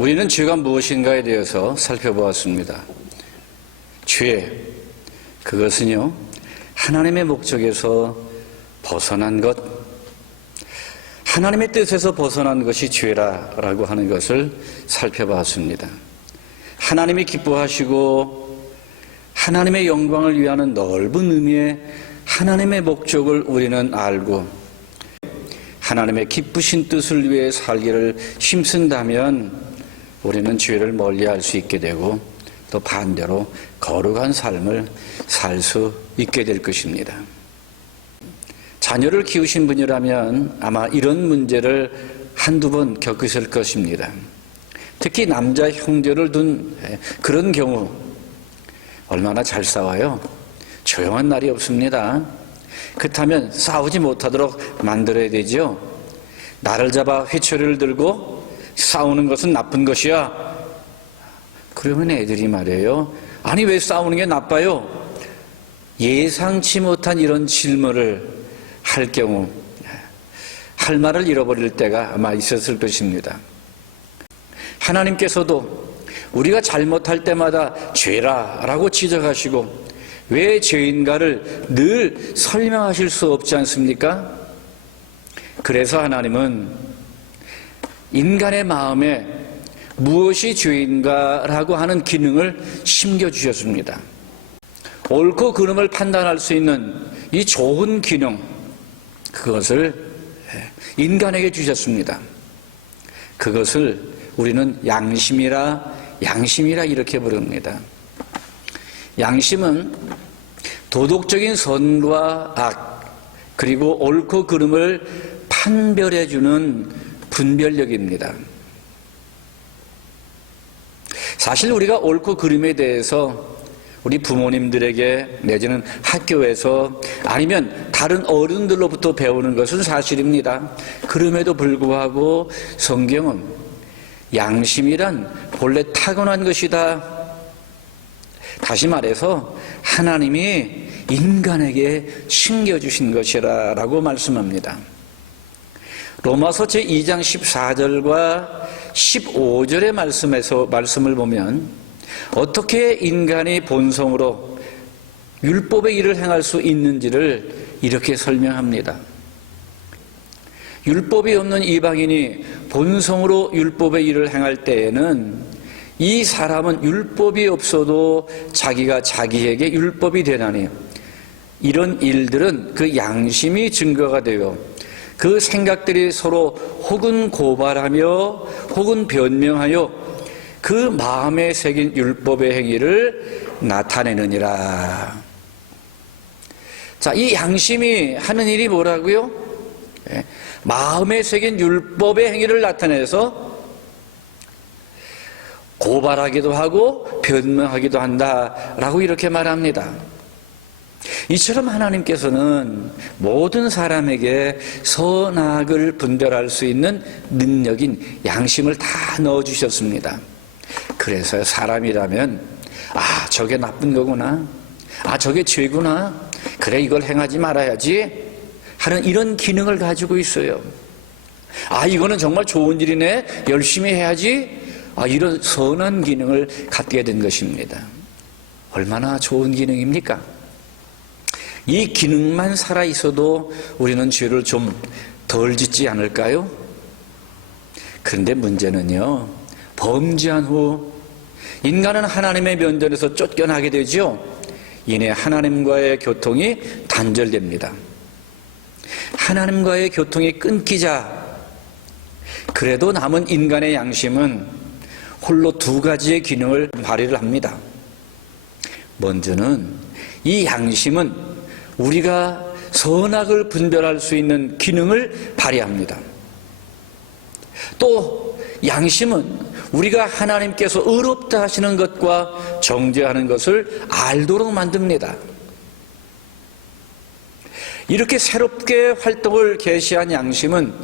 우리는 죄가 무엇인가에 대해서 살펴보았습니다. 죄, 그것은요, 하나님의 목적에서 벗어난 것, 하나님의 뜻에서 벗어난 것이 죄라고 하는 것을 살펴봤습니다. 하나님이 기뻐하시고 하나님의 영광을 위하는 넓은 의미의 하나님의 목적을 우리는 알고 하나님의 기쁘신 뜻을 위해 살기를 힘쓴다면 우리는 죄를 멀리할 수 있게 되고 또 반대로 거룩한 삶을 살 수 있게 될 것입니다. 자녀를 키우신 분이라면 아마 이런 문제를 한두 번 겪으실 것입니다. 특히 남자 형제를 둔 그런 경우 얼마나 잘 싸워요. 조용한 날이 없습니다. 그렇다면 싸우지 못하도록 만들어야 되죠. 나를 잡아 회초리를 들고 싸우는 것은 나쁜 것이야. 그러면 애들이 말해요. 아니 왜 싸우는 게 나빠요? 예상치 못한 이런 질문을 할 경우 할 말을 잃어버릴 때가 아마 있었을 것입니다. 하나님께서도 우리가 잘못할 때마다 죄라라고 지적하시고 왜 죄인가를 늘 설명하실 수 없지 않습니까? 그래서 하나님은 인간의 마음에 무엇이 죄인가라고 하는 기능을 심겨주셨습니다. 옳고 그름을 판단할 수 있는 이 좋은 기능, 그것을 인간에게 주셨습니다. 그것을 우리는 양심이라 이렇게 부릅니다. 양심은 도덕적인 선과 악, 그리고 옳고 그름을 판별해주는 분별력입니다. 사실 우리가 옳고 그름에 대해서 우리 부모님들에게 내지는 학교에서 아니면 다른 어른들로부터 배우는 것은 사실입니다. 그럼에도 불구하고 성경은 양심이란 본래 타고난 것이다. 다시 말해서 하나님이 인간에게 심겨주신 것이라고 말씀합니다. 로마서 제2장 14절과 15절의 말씀을 보면 어떻게 인간이 본성으로 율법의 일을 행할 수 있는지를 이렇게 설명합니다. 율법이 없는 이방인이 본성으로 율법의 일을 행할 때에는 이 사람은 율법이 없어도 자기가 자기에게 율법이 되나니 이런 일들은 그 양심이 증거가 되어 그 생각들이 서로 혹은 고발하며 혹은 변명하여 그 마음에 새긴 율법의 행위를 나타내느니라. 자, 이 양심이 하는 일이 뭐라고요? 마음에 새긴 율법의 행위를 나타내서 고발하기도 하고 변명하기도 한다라고 이렇게 말합니다. 이처럼 하나님께서는 모든 사람에게 선악을 분별할 수 있는 능력인 양심을 다 넣어주셨습니다. 그래서 사람이라면 저게 나쁜 거구나, 저게 죄구나, 그래 이걸 행하지 말아야지 하는 이런 기능을 가지고 있어요. 이거는 정말 좋은 일이네, 열심히 해야지, 이런 선한 기능을 갖게 된 것입니다. 얼마나 좋은 기능입니까? 이 기능만 살아있어도 우리는 죄를 좀 덜 짓지 않을까요? 그런데 문제는요, 범죄한 후 인간은 하나님의 면전에서 쫓겨나게 되죠. 이내 하나님과의 교통이 단절됩니다. 하나님과의 교통이 끊기자 그래도 남은 인간의 양심은 홀로 두 가지의 기능을 발휘를 합니다. 먼저는 이 양심은 우리가 선악을 분별할 수 있는 기능을 발휘합니다. 또 양심은 우리가 하나님께서 의롭다 하시는 것과 정죄하는 것을 알도록 만듭니다. 이렇게 새롭게 활동을 개시한 양심은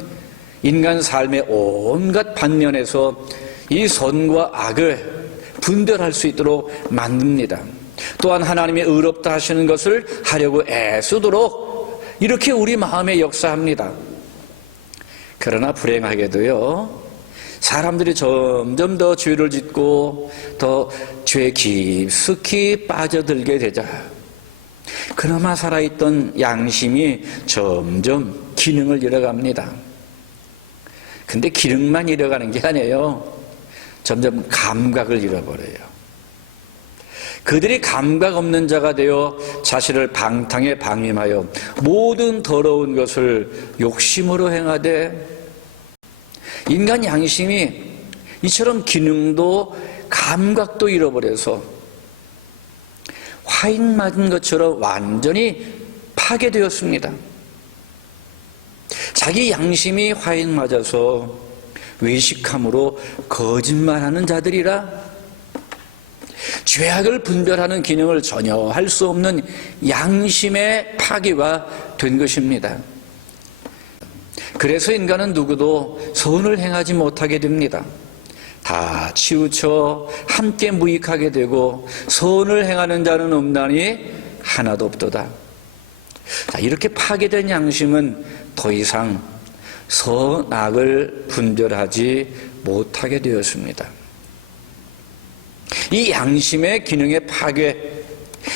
인간 삶의 온갖 방면에서 이 선과 악을 분별할 수 있도록 만듭니다. 또한 하나님의 의롭다 하시는 것을 하려고 애쓰도록 이렇게 우리 마음에 역사합니다. 그러나 불행하게도요, 사람들이 점점 더 죄를 짓고 더 죄에 깊숙이 빠져들게 되자 그나마 살아있던 양심이 점점 기능을 잃어갑니다. 근데 기능만 잃어가는 게 아니에요. 점점 감각을 잃어버려요. 그들이 감각 없는 자가 되어 자신을 방탕에 방임하여 모든 더러운 것을 욕심으로 행하되, 인간 양심이 이처럼 기능도 감각도 잃어버려서 화인 맞은 것처럼 완전히 파괴되었습니다. 자기 양심이 화인 맞아서 외식함으로 거짓말하는 자들이라 죄악을 분별하는 기능을 전혀 할 수 없는 양심의 파괴가 된 것입니다. 그래서 인간은 누구도 선을 행하지 못하게 됩니다. 다 치우쳐 함께 무익하게 되고 선을 행하는 자는 없나니 하나도 없도다. 자, 이렇게 파괴된 양심은 더 이상 선악을 분별하지 못하게 되었습니다. 이 양심의 기능의 파괴,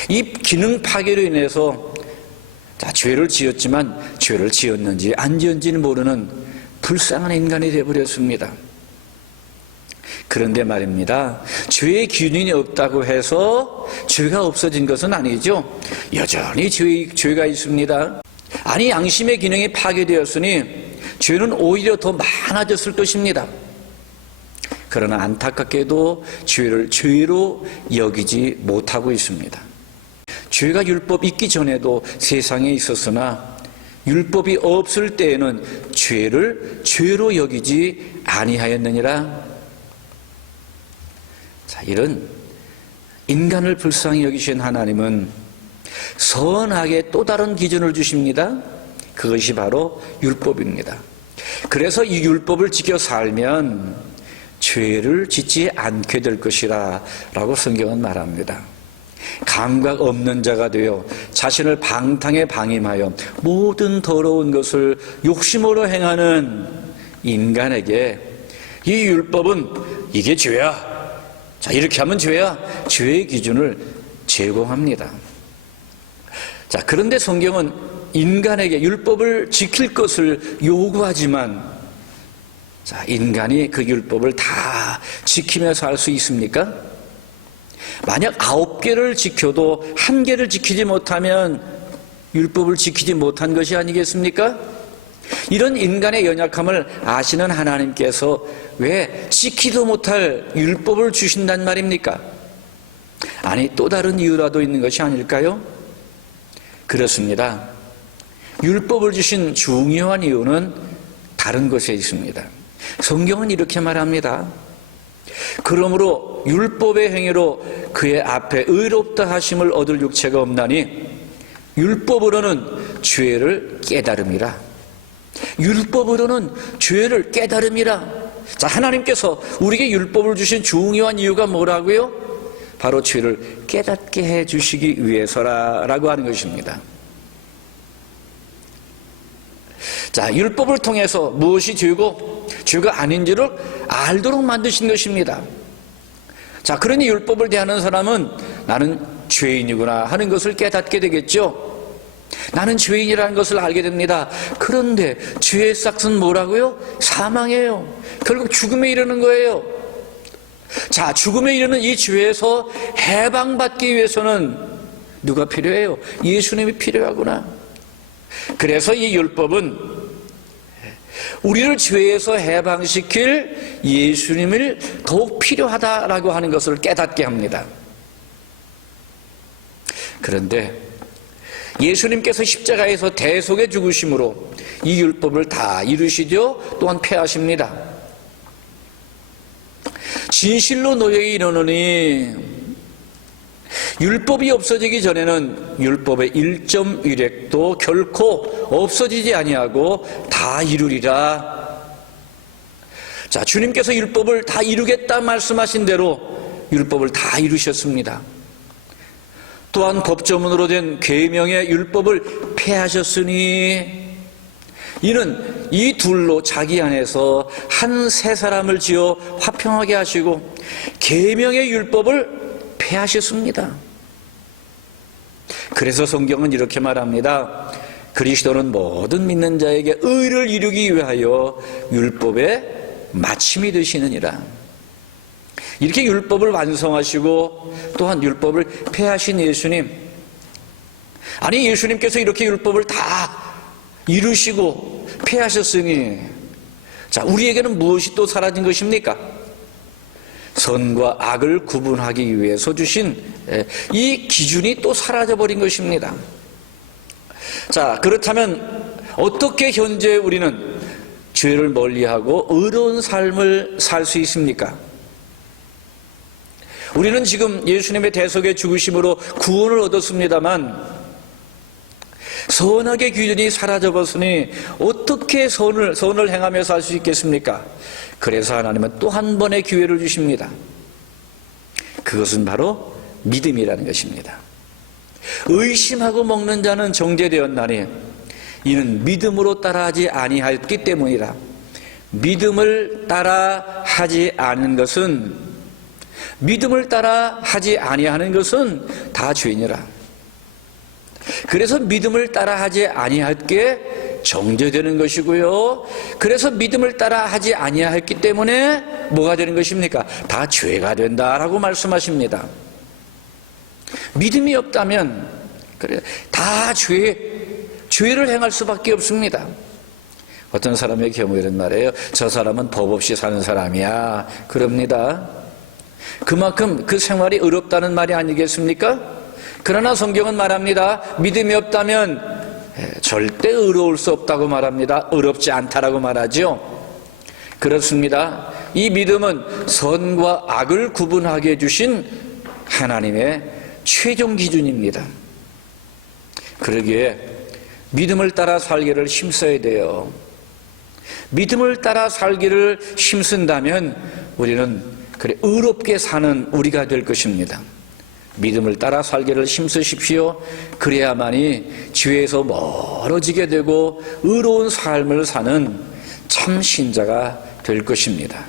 이 기능 파괴로 인해서 죄를 지었지만 죄를 지었는지 안 지었는지는 모르는 불쌍한 인간이 되어버렸습니다. 그런데 말입니다, 죄의 기능이 없다고 해서 죄가 없어진 것은 아니죠. 여전히 죄가 있습니다. 아니, 양심의 기능이 파괴되었으니 죄는 오히려 더 많아졌을 것입니다. 그러나 안타깝게도 죄를 죄로 여기지 못하고 있습니다. 죄가 율법 있기 전에도 세상에 있었으나 율법이 없을 때에는 죄를 죄로 여기지 아니하였느니라. 자, 이런 인간을 불쌍히 여기신 하나님은 선악의 또 다른 기준을 주십니다. 그것이 바로 율법입니다. 그래서 이 율법을 지켜 살면 죄를 짓지 않게 될 것이라 라고 성경은 말합니다. 감각 없는 자가 되어 자신을 방탕에 방임하여 모든 더러운 것을 욕심으로 행하는 인간에게 이 율법은 이게 죄야, 자, 이렇게 하면 죄야, 죄의 기준을 제공합니다. 자, 그런데 성경은 인간에게 율법을 지킬 것을 요구하지만, 자, 인간이 그 율법을 다 지키며 살 수 있습니까? 만약 9개를 지켜도 1개를 지키지 못하면 율법을 지키지 못한 것이 아니겠습니까? 이런 인간의 연약함을 아시는 하나님께서 왜 지키도 못할 율법을 주신단 말입니까? 아니, 또 다른 이유라도 있는 것이 아닐까요? 그렇습니다. 율법을 주신 중요한 이유는 다른 것에 있습니다. 성경은 이렇게 말합니다. 그러므로 율법의 행위로 그의 앞에 의롭다 하심을 얻을 육체가 없나니 율법으로는 죄를 깨달음이라. 율법으로는 죄를 깨달음이라. 자, 하나님께서 우리에게 율법을 주신 중요한 이유가 뭐라고요? 바로 죄를 깨닫게 해 주시기 위해서라고 하는 것입니다. 자, 율법을 통해서 무엇이 죄고 죄가 아닌지를 알도록 만드신 것입니다. 자, 그러니 율법을 대하는 사람은 나는 죄인이구나 하는 것을 깨닫게 되겠죠. 나는 죄인이라는 것을 알게 됩니다. 그런데 죄의 싹은 뭐라고요? 사망이에요. 결국 죽음에 이르는 거예요. 자, 죽음에 이르는 이 죄에서 해방받기 위해서는 누가 필요해요? 예수님이 필요하구나. 그래서 이 율법은 우리를 죄에서 해방시킬 예수님을 더욱 필요하다라고 하는 것을 깨닫게 합니다. 그런데 예수님께서 십자가에서 대속의 죽으심으로 이 율법을 다 이루시죠. 또한 폐하십니다. 진실로 너희에게 이르노니 율법이 없어지기 전에는 율법의 1.1획도 결코 없어지지 아니하고 다 이루리라. 자, 주님께서 율법을 다 이루겠다 말씀하신 대로 율법을 다 이루셨습니다. 또한 법조문으로 된 계명의 율법을 폐하셨으니 이는 이 둘로 자기 안에서 한 세 사람을 지어 화평하게 하시고 계명의 율법을 폐하셨습니다. 그래서 성경은 이렇게 말합니다. 그리스도는 모든 믿는 자에게 의를 이루기 위하여 율법의 마침이 되시느니라. 이렇게 율법을 완성하시고 또한 율법을 폐하신 예수님, 아니 예수님께서 이렇게 율법을 다 이루시고 폐하셨으니 자, 우리에게는 무엇이 또 사라진 것입니까? 선과 악을 구분하기 위해서 주신 이 기준이 또 사라져버린 것입니다. 자, 그렇다면 어떻게 현재 우리는 죄를 멀리하고 의로운 삶을 살 수 있습니까? 우리는 지금 예수님의 대속의 죽으심으로 구원을 얻었습니다만 선악의 기준이 사라져버렸으니 어떻게 선을 행하며 살 수 있겠습니까? 그래서 하나님은 또 한 번의 기회를 주십니다. 그것은 바로 믿음이라는 것입니다. 의심하고 먹는 자는 정죄되었나니 이는 믿음으로 따라하지 아니하였기 때문이라. 믿음을 따라하지 않은 것은, 믿음을 따라하지 아니하는 것은 다 죄니라. 그래서 믿음을 따라하지 아니하였기에 정죄되는 것이고요. 그래서 믿음을 따라하지 아니하였기 때문에 뭐가 되는 것입니까? 다 죄가 된다라고 말씀하십니다. 믿음이 없다면 다 죄를 행할 수밖에 없습니다. 어떤 사람의 경우 이런 말이에요. 저 사람은 법 없이 사는 사람이야. 그럽니다. 그만큼 그 생활이 어렵다는 말이 아니겠습니까? 그러나 성경은 말합니다. 믿음이 없다면 절대 의로울 수 없다고 말합니다. 의롭지 않다라고 말하죠. 그렇습니다. 이 믿음은 선과 악을 구분하게 해주신 하나님의 최종 기준입니다. 그러기에 믿음을 따라 살기를 힘써야 돼요. 믿음을 따라 살기를 힘쓴다면 우리는 그래 의롭게 사는 우리가 될 것입니다. 믿음을 따라 살기를 힘쓰십시오. 그래야만이 죄에서 멀어지게 되고 의로운 삶을 사는 참 신자가 될 것입니다.